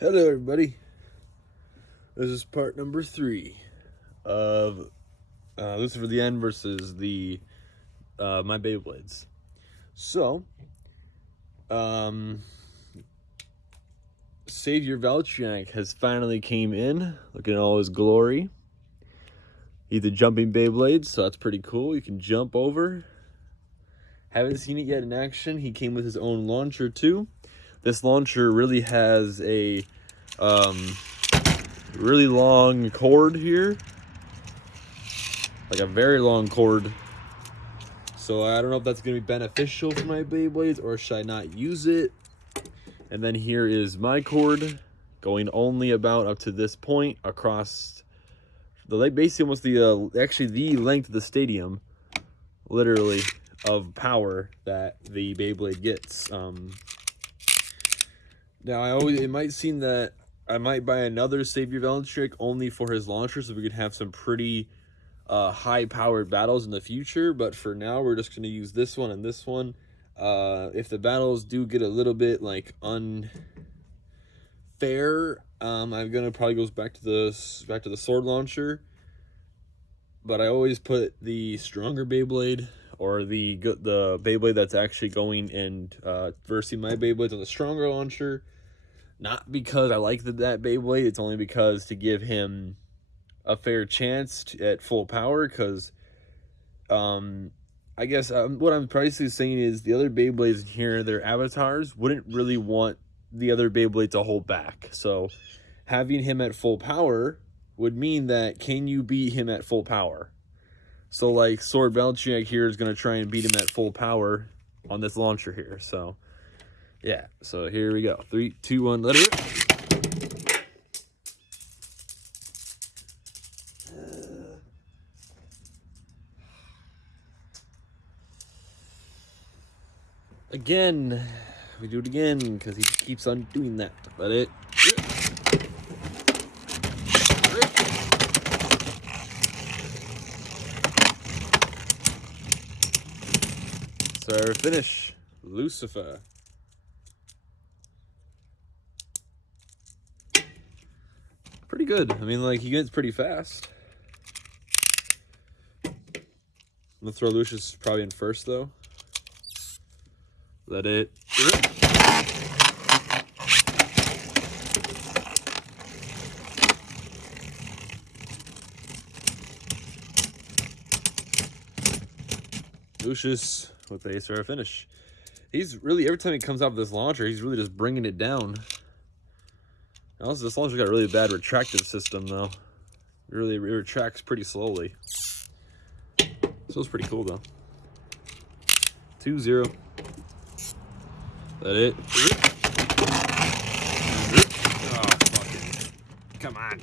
Hello, everybody. This is part number 3 of Lucifer the End versus the my Beyblades. So, um, Savior Valtryek has finally came in, looking in all his glory. He's a jumping Beyblade, so that's pretty cool. You can jump over. Haven't seen it yet in action. He came with his own launcher too. This launcher really has a really long cord here, like a very long cord. So I don't know if that's going to be beneficial for my Beyblades or should I not use it. And then here is my cord going only about up to this point across the basically almost the actually the length of the stadium, literally, of power that the Beyblade gets. Now it might seem that I might buy another Savior Valtryek only for his launcher so we could have some pretty high-powered battles in the future, but for now we're just going to use this one and this one. If the battles do get a little bit like unfair, I'm gonna probably go back to the sword launcher. But I always put the stronger Beyblade or the Beyblade that's actually going and versing my Beyblades on the stronger launcher. Not because I like that Beyblade, it's only because to give him a fair chance at full power, because I guess what I'm basically saying is the other Beyblades in here, their avatars wouldn't really want the other Beyblade to hold back. So having him at full power would mean that can you beat him at full power? So like Sword Valtryek here is going to try and beat him at full power on this launcher here. So yeah, so here we go. 3, 2, 1, let it rip. Again, we do it again because he keeps on doing that. Let it rip. Rip. So finish, Lucifer. Pretty good. I mean, like, he gets pretty fast. I'm gonna throw Lucius probably in first though. Let it rip. Lucius with the ace or a finish. He's really, every time he comes out with this launcher, he's really just bringing it down. Also, this launcher's got a really bad retractive system though. It retracts pretty slowly. So it's pretty cool though. 2-0. Let it rip. Oh, fucking. Come on.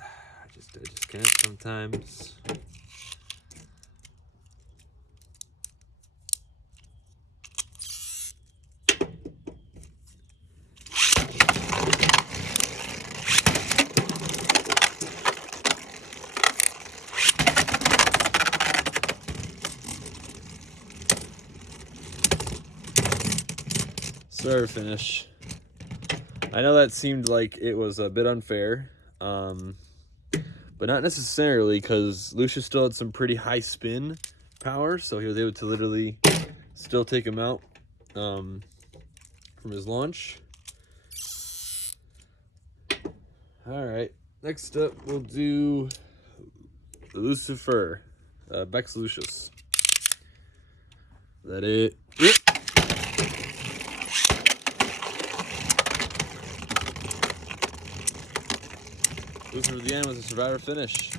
I just can't sometimes. Serve finish. I know that seemed like it was a bit unfair, but not necessarily, because Lucius still had some pretty high spin power, so he was able to literally still take him out from his launch. All right, next up we'll do Lucifer, Bex Lucius. Let it rip. Lucifer at the end with a survivor finish.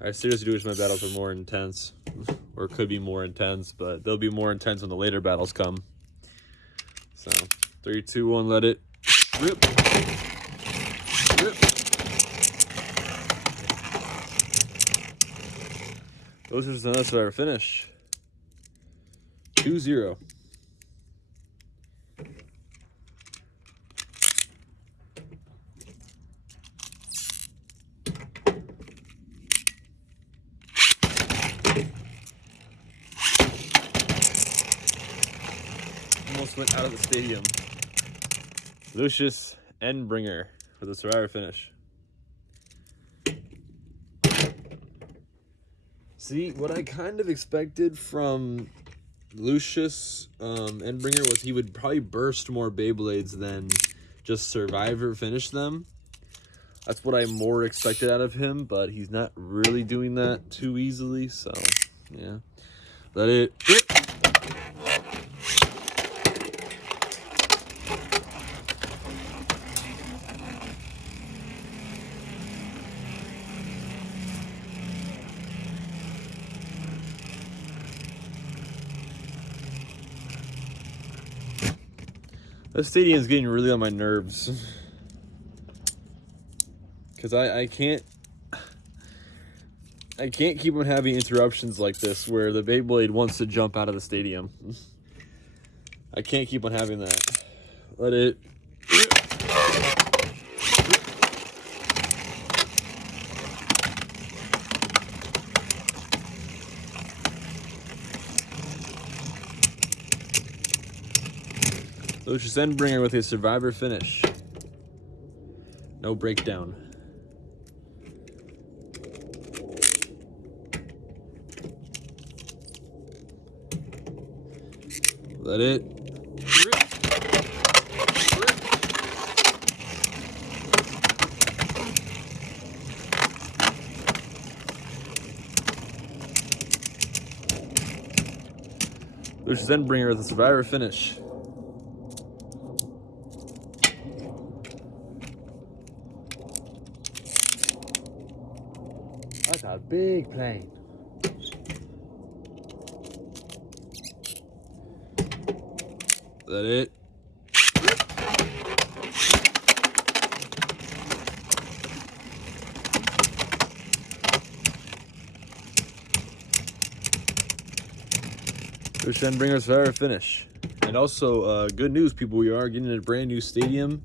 I seriously do wish my battles were more intense, or could be more intense, but they'll be more intense when the later battles come. So, 3, 2, 1, let it rip. Rip. Lucifer's another survivor finish. 2-0. just went out of the stadium. Lucius Endbringer for the Survivor finish. See, what I kind of expected from Lucius Endbringer was he would probably burst more Beyblades than just Survivor finish them. That's what I more expected out of him, but he's not really doing that too easily, so yeah. Let it rip. This stadium's getting really on my nerves. Because I can't keep on having interruptions like this where the Beyblade wants to jump out of the stadium. I can't keep on having that. Let it. Lucius Endbringer with a Survivor finish. No breakdown. Let it rip. Lucius Endbringer with a Survivor finish. That's a big plane. Let it rip. Lucius Endbringer's Survivor finish. And also, good news, people. We are getting a brand new stadium.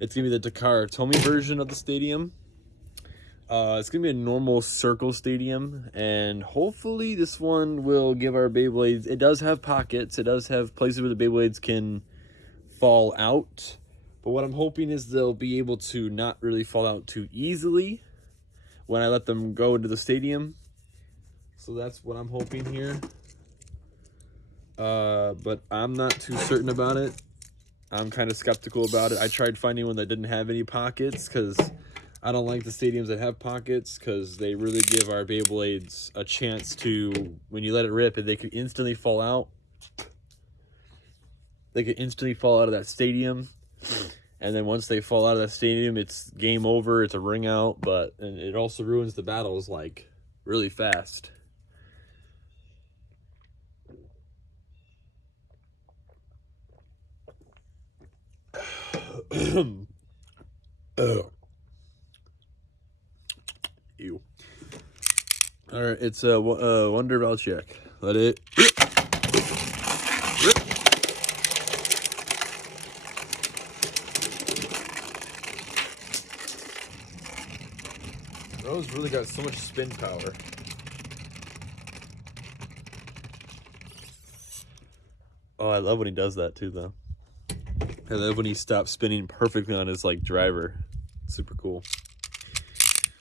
It's going to be the Takara Tomy version of the stadium. It's going to be a normal circle stadium, and hopefully this one will give our Beyblades... It does have pockets. It does have places where the Beyblades can fall out. But what I'm hoping is they'll be able to not really fall out too easily when I let them go into the stadium. So that's what I'm hoping here. But I'm not too certain about it. I'm kind of skeptical about it. I tried finding one that didn't have any pockets because I don't like the stadiums that have pockets because they really give our Beyblades a chance to, when you let it rip, they could instantly fall out. They could instantly fall out of that stadium. And then once they fall out of that stadium, it's game over. It's a ring out. And it also ruins the battles, like, really fast. Ew. All right, it's a Wonder Valve check. Let it rip. Rip. Rose really got so much spin power. Oh, I love when he does that too, though. I love when he stops spinning perfectly on his like driver. Super cool.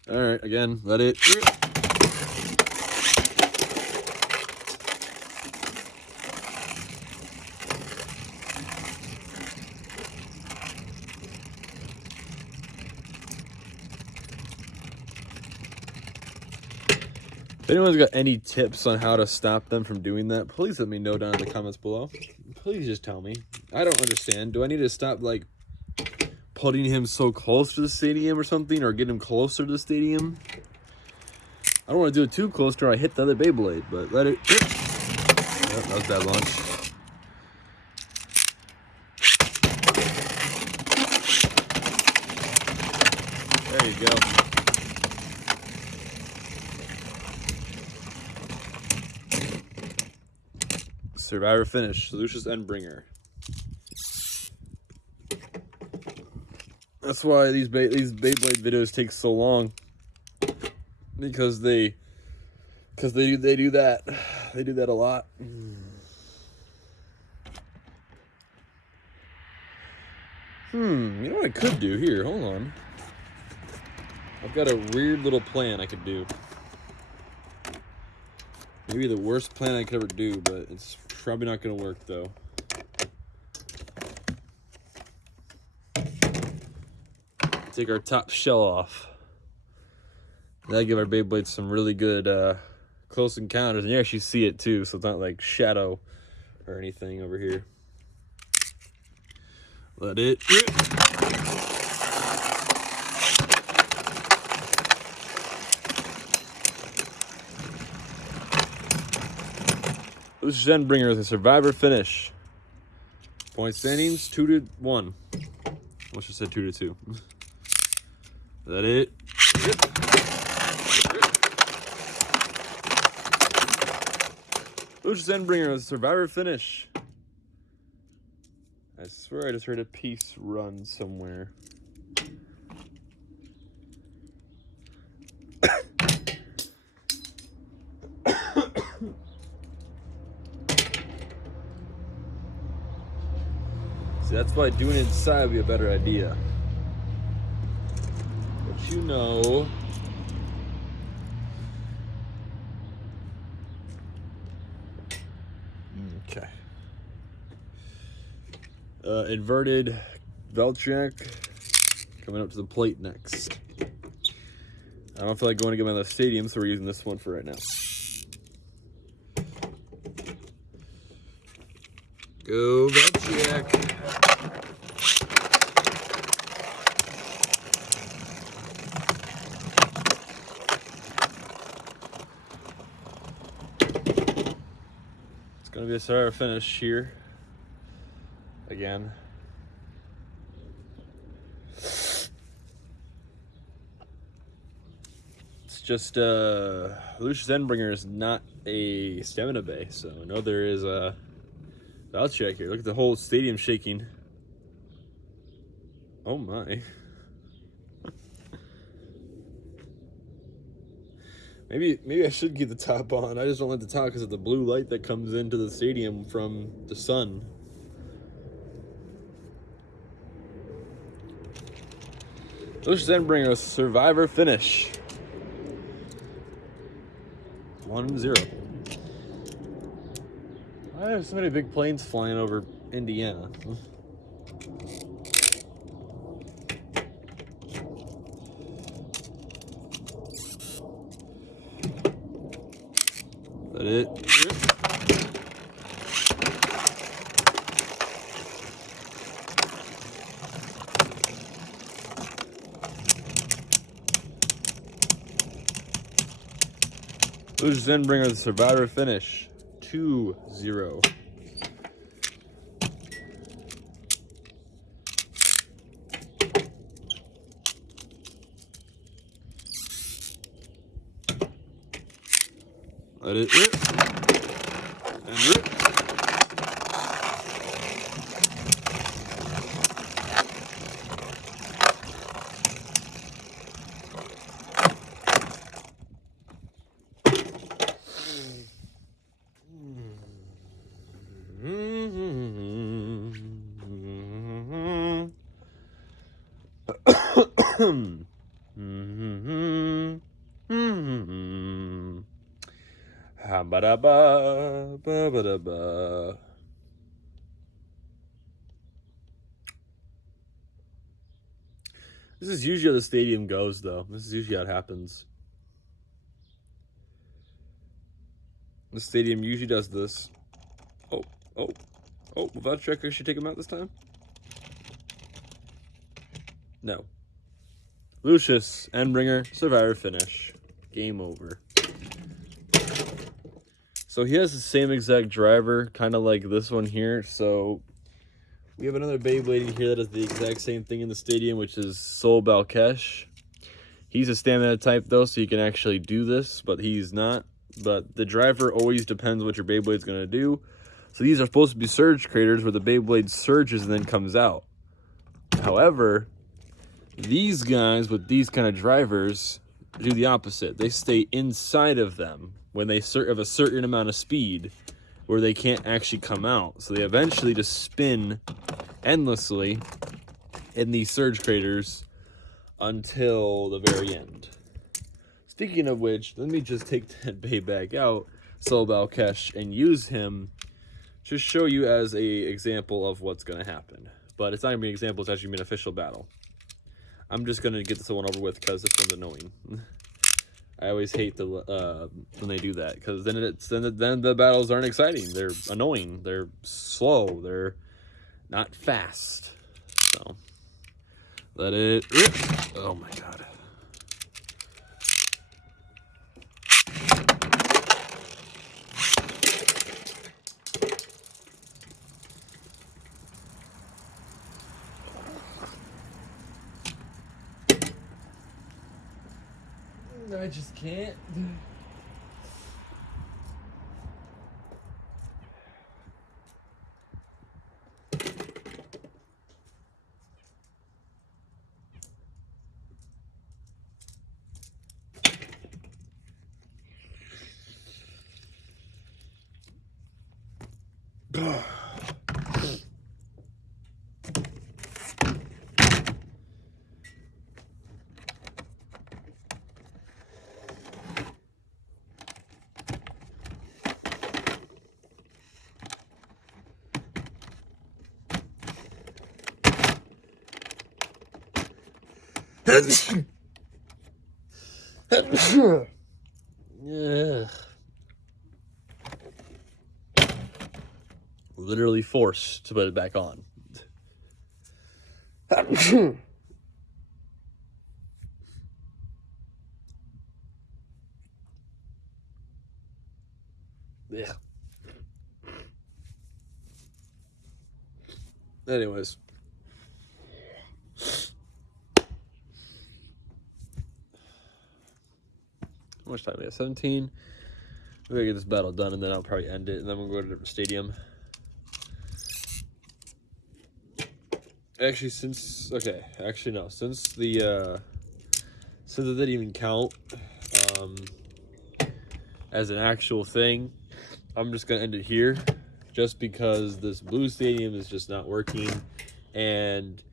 All right, again, let it rip. If anyone's got any tips on how to stop them from doing that, please let me know down in the comments below. Please just tell me. I don't understand. Do I need to stop, like, putting him so close to the stadium or something, or get him closer to the stadium? I don't want to do it too close to where I hit the other Beyblade, but let it... Yep, that was bad launch. There you go. Survivor finish, Lucius Endbringer. That's why these Beyblade videos take so long, because they do that. They do that a lot. You know what I could do here? Hold on. I've got a weird little plan I could do. Maybe the worst plan I could ever do, but it's probably not going to work, though. Take our top shell off. That'll give our Beyblades some really good close encounters. And you actually see it, too, so it's not like shadow or anything over here. Let it rip. Lucius Endbringer with a survivor finish. Point standings 2-1. Let's just say 2-2. Let it rip. Lucius Endbringer with a survivor finish. I swear I just heard a piece run somewhere. See, that's why doing it inside would be a better idea. But you know... Okay. Inverted Veltrak coming up to the plate next. I don't feel like going to get him out of the stadium, so we're using this one for right now. Go Veltrak. It's going to be a survivor finish here. Again. It's just Lucius Endbringer is not a stamina bay, so I know there is a Valchek here. Look at the whole stadium shaking. Oh my. Maybe I should keep the top on. I just don't like the top because of the blue light that comes into the stadium from the sun. Lucius Endbringer a survivor finish. 1-0. Why are so many big planes flying over Indiana? Let it rip. Lucius Endbringer the survivor finish. 2-0. Let it rip. And rip. Ha-ba-da-ba, ba-ba-da-ba. This is usually how the stadium goes, though. This is usually how it happens. The stadium usually does this. Oh, without Trekker, should take him out this time? No. Lucius Endbringer, survivor finish. Game over. So he has the same exact driver, kind of like this one here. So we have another Beyblade in here that does the exact same thing in the stadium, which is Sol Balkesh. He's a stamina type, though, so you can actually do this, but he's not. But the driver always depends what your Beyblade's going to do. So these are supposed to be surge craters where the Beyblade surges and then comes out. However, these guys with these kind of drivers do the opposite. They stay inside of them when they have a certain amount of speed where they can't actually come out. So they eventually just spin endlessly in these surge craters until the very end. Speaking of which, let me just take that Bay back out, Soul Balkesh, and use him to show you as a example of what's going to happen. But it's not going to be an example, it's actually going to be an official battle. I'm just going to get this one over with because this one's annoying. I always hate the when they do that, because then the battles aren't exciting. They're annoying. They're slow. They're not fast. So let it rip. Oh my god. I just can't. Yeah. Literally forced to put it back on. Yeah. Anyways. How much time do we have? 17. We're gonna get this battle done, and then I'll probably end it, and then we'll go to the stadium. Actually, since it didn't even count as an actual thing, I'm just gonna end it here, just because this blue stadium is just not working, and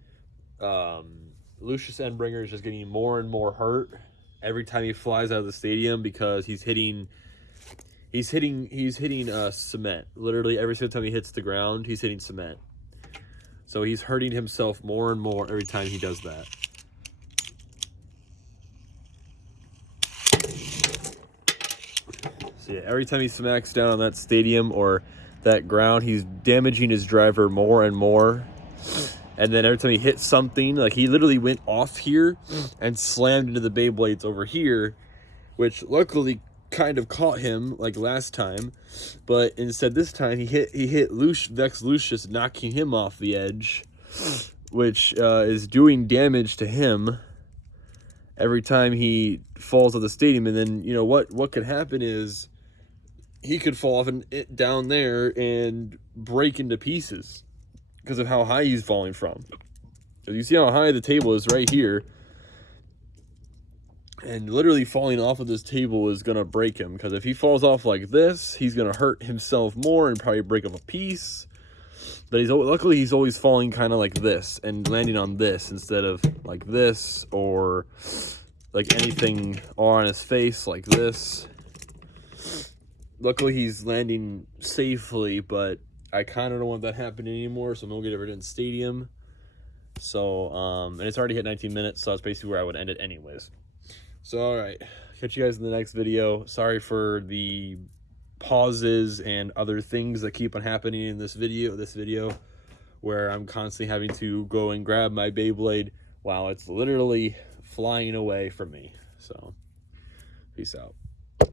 Lucius Endbringer is just getting more and more hurt every time he flies out of the stadium, because he's hitting cement. Literally every single time he hits the ground, he's hitting cement. So he's hurting himself more and more every time he does that. So yeah, every time he smacks down on that stadium or that ground, he's damaging his driver more and more. And then every time he hits something, like he literally went off here and slammed into the Beyblades over here, which luckily kind of caught him like last time, but instead this time he hit Vex Lucius, knocking him off the edge, which is doing damage to him every time he falls out the stadium. And then, you know, what could happen is he could fall off and down there and break into pieces because of how high he's falling from. You see how high the table is right here. And literally falling off of this table is going to break him, because if he falls off like this, he's going to hurt himself more and probably break up a piece. But luckily he's always falling kind of like this and landing on this instead of like this, or like anything on his face like this. Luckily he's landing safely, but I kind of don't want that happening anymore, so I'm going to get it in the stadium. So, and it's already hit 19 minutes, so that's basically where I would end it anyways. So, alright, catch you guys in the next video. Sorry for the pauses and other things that keep on happening in this video, where I'm constantly having to go and grab my Beyblade while it's literally flying away from me. So, peace out.